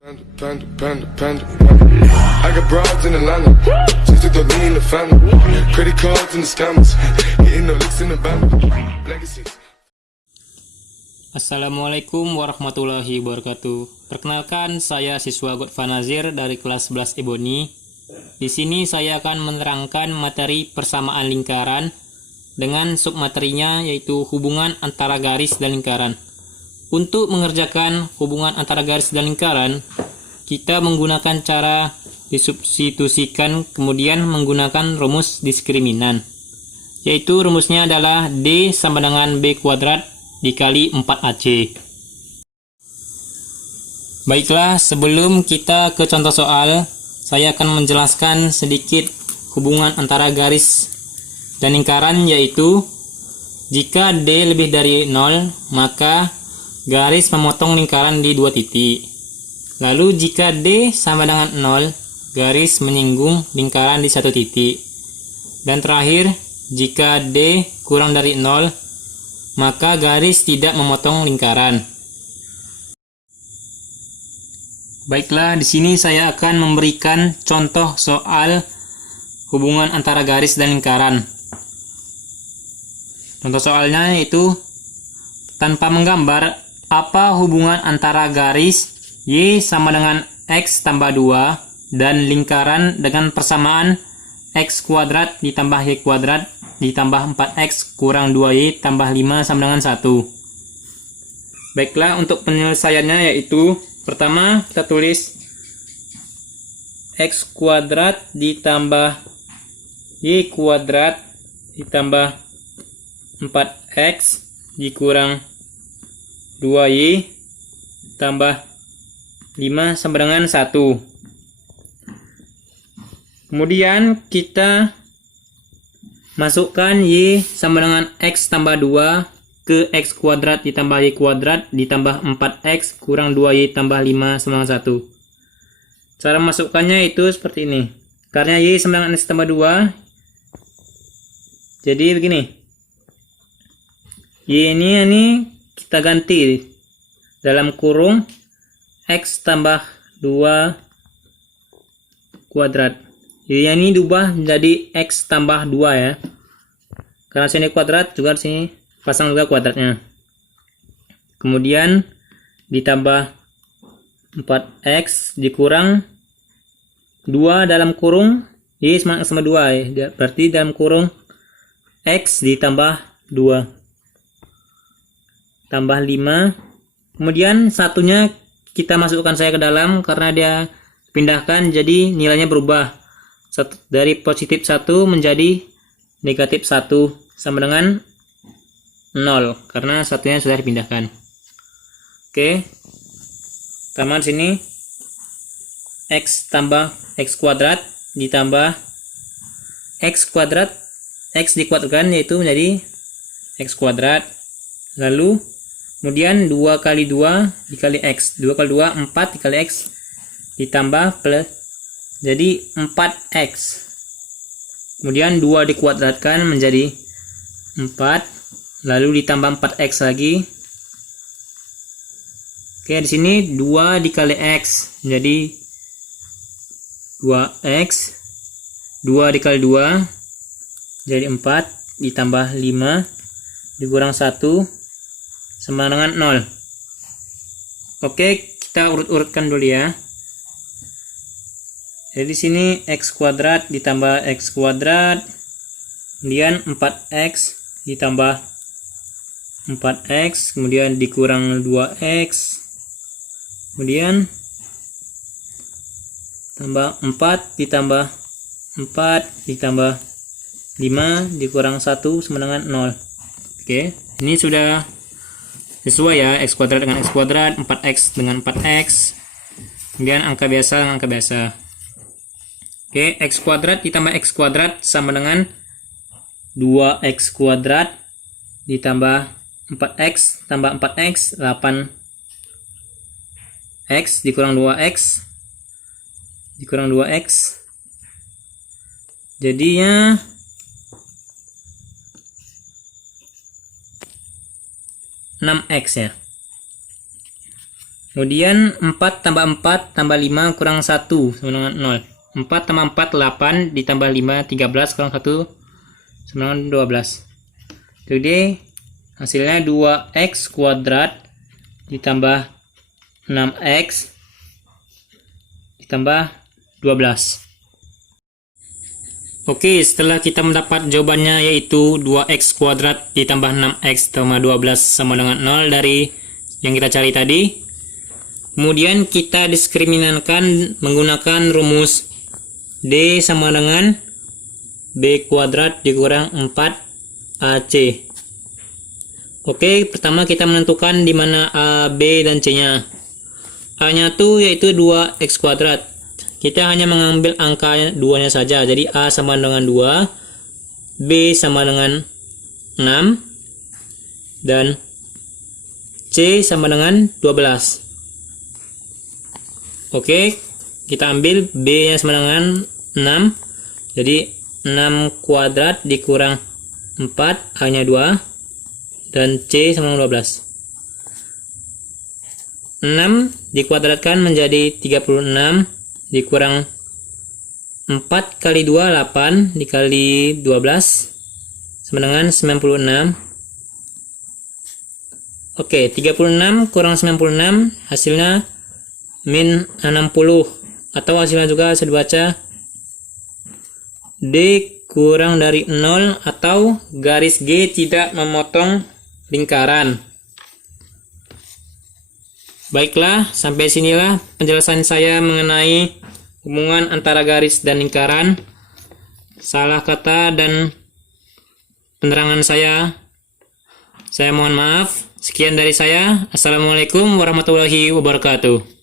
Panda, panda, panda, panda. I got broads in Atlanta, just took the lean in the family. Credit cards and the scammers, hitting the licks in the band. Legacies. Assalamualaikum warahmatullahi wabarakatuh. Perkenalkan, saya siswa Godfa Nazir dari kelas 11 Ebony. Di sini saya akan menerangkan materi persamaan lingkaran dengan submaterinya yaitu hubungan antara garis dan lingkaran. Untuk mengerjakan hubungan antara garis dan lingkaran, kita menggunakan cara disubstitusikan kemudian menggunakan rumus diskriminan. Yaitu rumusnya adalah D sama dengan B kuadrat dikali 4AC. Baiklah, sebelum kita ke contoh soal, saya akan menjelaskan sedikit hubungan antara garis dan lingkaran, yaitu jika D lebih dari 0, maka garis memotong lingkaran di 2 titik. Lalu jika D sama dengan 0, garis menyinggung lingkaran di 1 titik. Dan terakhir, jika D kurang dari 0, maka garis tidak memotong lingkaran. Baiklah, di sini saya akan memberikan contoh soal hubungan antara garis dan lingkaran. Contoh soalnya yaitu tanpa menggambar, apa hubungan antara garis Y sama dengan X tambah 2 dan lingkaran dengan persamaan X kuadrat ditambah Y kuadrat ditambah 4X kurang 2Y tambah 5 sama dengan 1. Baiklah, untuk penyelesaiannya yaitu pertama kita tulis X kuadrat ditambah Y kuadrat ditambah 4X dikurang 2Y tambah 5 sama dengan 1. Kemudian kita masukkan Y sama dengan X tambah 2 ke X kuadrat ditambah Y kuadrat ditambah 4X kurang 2Y tambah 5 sama dengan 1. Cara masukkannya itu seperti ini. Karena Y sama dengan X tambah 2, jadi begini. Y ini kita ganti dalam kurung X tambah 2 kuadrat. Jadi ini diubah menjadi X tambah 2 ya. Karena sini kuadrat, juga sini pasang juga kuadratnya. Kemudian ditambah 4X dikurang 2 dalam kurung Y sama 2 ya. Berarti dalam kurung X ditambah 2 tambah 5, kemudian satunya kita masukkan saya ke dalam karena dia pindahkan, jadi nilainya berubah dari positif 1 menjadi negatif 1 sama dengan 0 karena satunya sudah dipindahkan. Oke, pertama di sini X tambah X kuadrat ditambah X kuadrat, X dikuadratkan yaitu menjadi X kuadrat, lalu kemudian 2 kali 2 dikali X. 2 kali 2, 4 dikali X. Ditambah plus. Jadi 4X. Kemudian 2 dikuadratkan menjadi 4. Lalu ditambah 4X lagi. Oke, di sini 2 dikali X. Menjadi 2X. 2 dikali 2. Jadi 4. Ditambah 5. Dikurang 1. Sama dengan 0. Oke, kita urut-urutkan dulu ya. Jadi di sini X kuadrat ditambah X kuadrat, kemudian 4X ditambah 4X, kemudian dikurang 2X, kemudian tambah 4 ditambah 4 ditambah 5 dikurang 1 sama dengan 0. Oke, ini sudah sesuai ya, X kuadrat dengan X kuadrat, 4X dengan 4X, kemudian angka biasa dengan angka biasa. Oke, X kuadrat ditambah X kuadrat sama dengan 2X kuadrat ditambah 4X tambah 4X, 8X dikurang 2X dikurang 2X, jadinya 6X ya. Kemudian 4 tambah 4 tambah 5 kurang 1 sama dengan 0. 4 tambah 4 8 ditambah 5 13 kurang 1 sama dengan 12. Jadi hasilnya 2x kuadrat ditambah 6x ditambah 12. Oke, setelah kita mendapat jawabannya yaitu 2x kuadrat ditambah 6x tambah 12 sama dengan 0 dari yang kita cari tadi. Kemudian kita diskriminankan menggunakan rumus D sama dengan B kuadrat dikurang 4AC. Oke, pertama kita menentukan di mana A, B, dan C-nya. A-nya tuh yaitu 2x kuadrat. Kita hanya mengambil angka 2-nya saja. Jadi A sama dengan 2, B sama dengan 6, dan C sama dengan 12. Oke, kita ambil B-nya sama dengan 6. Jadi 6 kuadrat dikurang 4, A-nya 2, dan C sama dengan 12. 6 dikuadratkan menjadi 36 dikurang 4 kali 2 8 dikali 12 sama dengan 96. Oke, 36 kurang 96 hasilnya min 60, atau hasilnya juga bisa dibaca D kurang dari 0 atau garis G tidak memotong lingkaran. Baiklah, sampai sinilah penjelasan saya mengenai hubungan antara garis dan lingkaran. Salah kata dan penerangan saya mohon maaf. Sekian dari saya. Assalamualaikum warahmatullahi wabarakatuh.